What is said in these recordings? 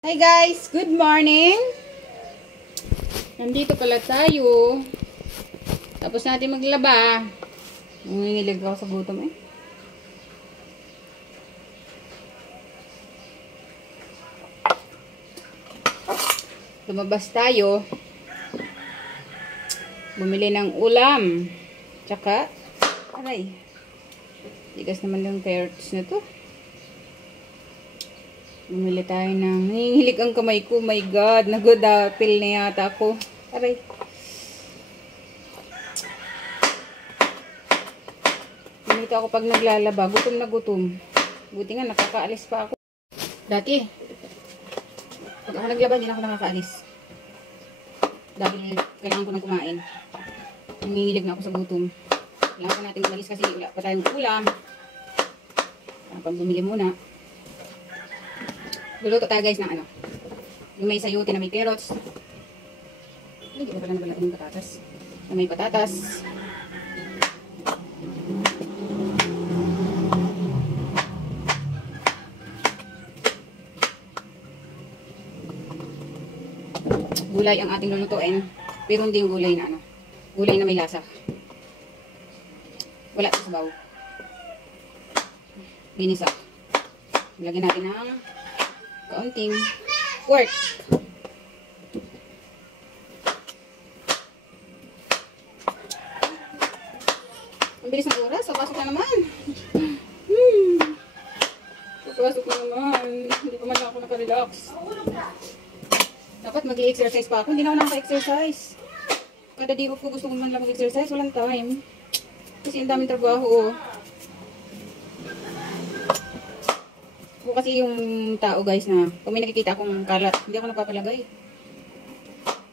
Hi guys, good morning. Nandito pala tayo. Tapos natin maglaba. Nangingilig ako sa gutom eh. Lumabas tayo. Bumili ng ulam. Tsaka, aray. Tigas naman yung carrots na to. Bumili tayo ng, nangingilig ang kamay ko. My God, nag-apple na yata ako. Aray. Ganito ako pag naglalaba. Gutom na gutom. Buti nga, nakakaalis pa ako. Dati, pag ako naglaba, hindi na ako nakakaalis. Dahil kailangan ko nang kumain. Nangingilig na ako sa gutom. Kailangan ko natin umalis kasi wala pa tayong ulam. Pag bumili muna. Luluto tayo guys ng ano. Yung may sayote na may carrots. Ay, hindi ko pala nabalatan yung patatas. Na may patatas. Gulay ang ating lulutuin. Pero hindi yung gulay na ano. Gulay na may lasa. Wala sa sabaw. Binisa. Ilagyan natin ng kaunting pork. Ang bilis ng oras. Papasok na naman. Papasok na naman. Hindi pa man ako nakarelax. Dapat mag-i-exercise pa ako. Hindi na ako nakaka-exercise. Kada day off ko gusto ko man lang mag-exercise. Walang time. Kasi ang daming trabaho. Ako kasi yung tao guys na kung may nakikita akong kalat, hindi ako nagpapalagay.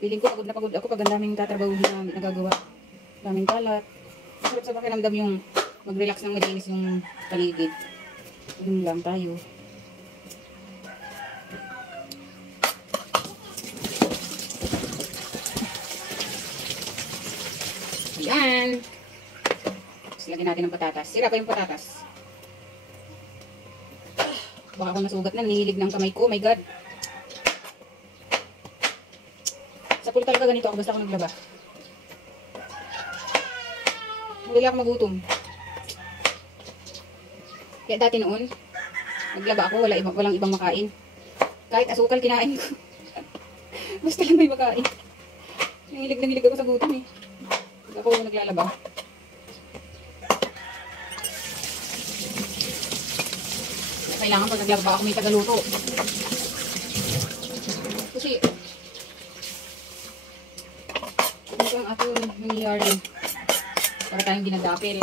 Feeling ko pagod na pagod ako pag ang daming tatrabahuhin na nagagawa. Daming kalat. Sarap sa pakiramdam yung mag-relax ng malinis yung paligid. Yun lang tayo. Ayan. Tapos lagyan natin ng patatas. Sira pa yung patatas. Baka ako nasugat na, nihilig ng kamay ko. Oh my God. Sa pool talaga ganito ako basta ako naglaba. Hindi ako magutom. Kaya dati noon, naglaba ako, walang ibang makain. Kahit asukal kinain ko. Basta lang may makain. Nangilig ako sa gutom eh. Ako naglalaba. Kailangan pag naglaba ako may tagaluto. Kasi ito ang ato nangyayari. Para tayong dinadapil.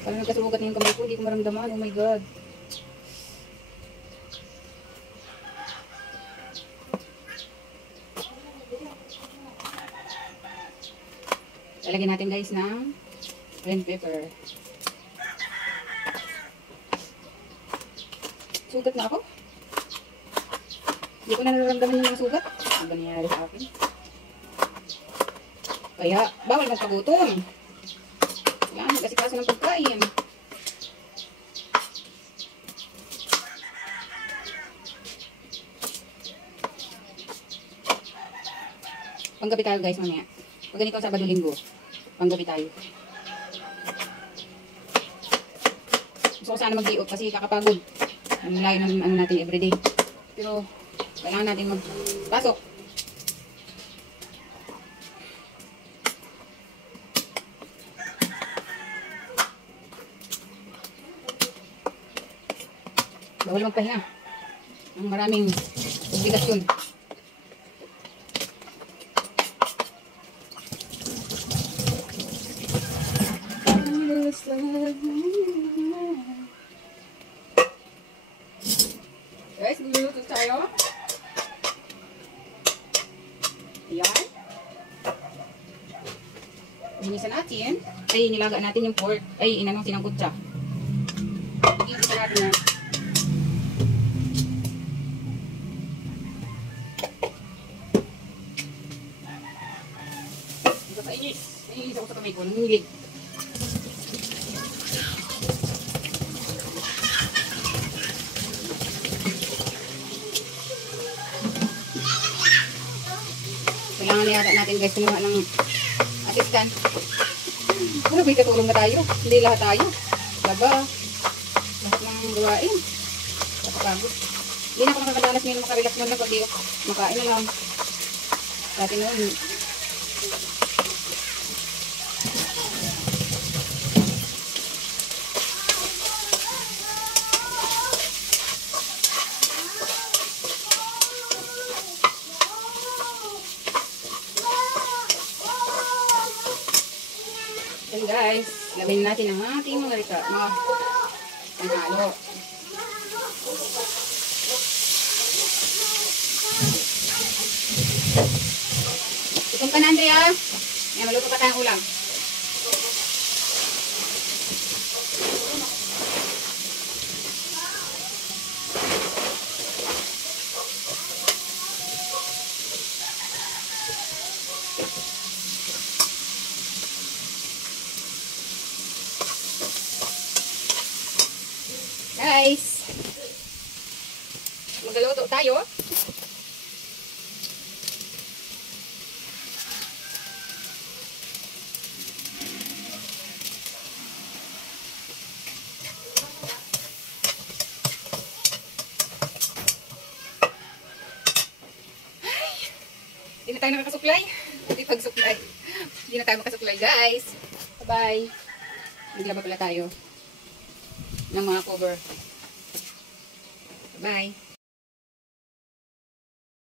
Pag nagkasugat na yung kamay ko, hindi ko maramdaman. Oh my God. Lalagyan natin guys ng red pepper. Sugat na ako. Hindi ko na nararamdaman yung mga sugat. Ano ba nangyari sa akin? Kaya, bawal magpagutom. Yan, mag-asikaso ng pagkain. Panggabi tayo guys mamaya. Pag ganito sa Sabado-Linggo, panggabi tayo. Gusto ko sana mag-day off kasi kakapagod. Ang layo ng ano natin everyday. Pero kailangan natin magpasok. Bawal magpahinga. Ang maraming obligasyon. Guys, magluluto tayo. Ayan. Linisan natin. Ay, nilaga natin yung pork. Ay, inanong sinangkot siya. Igisa natin na. Ito sa inis. Inis ako sa kamay ko. Nangilig. kailangan na yata natin guys kumuha ng assistant. Pero may katulong na tayo. Hindi lahat tayo. Laba. Lahat ng gawain. Kapagod. Hindi na ako nakakadanas ngayon makarelax mo na pag di makain na lang. Dati noon. Yan guys, labayin natin ang ating mga panghalo. Itong ka na, Andrea. Yan, maluto pa tayong ulam. Guys, magluto tayo. Hindi na tayo nakakasuklay. Hindi pagsuklay. Hindi na tayo makasuklay guys. Bye-bye. Maglaba pala tayo ng mga cover. Bye.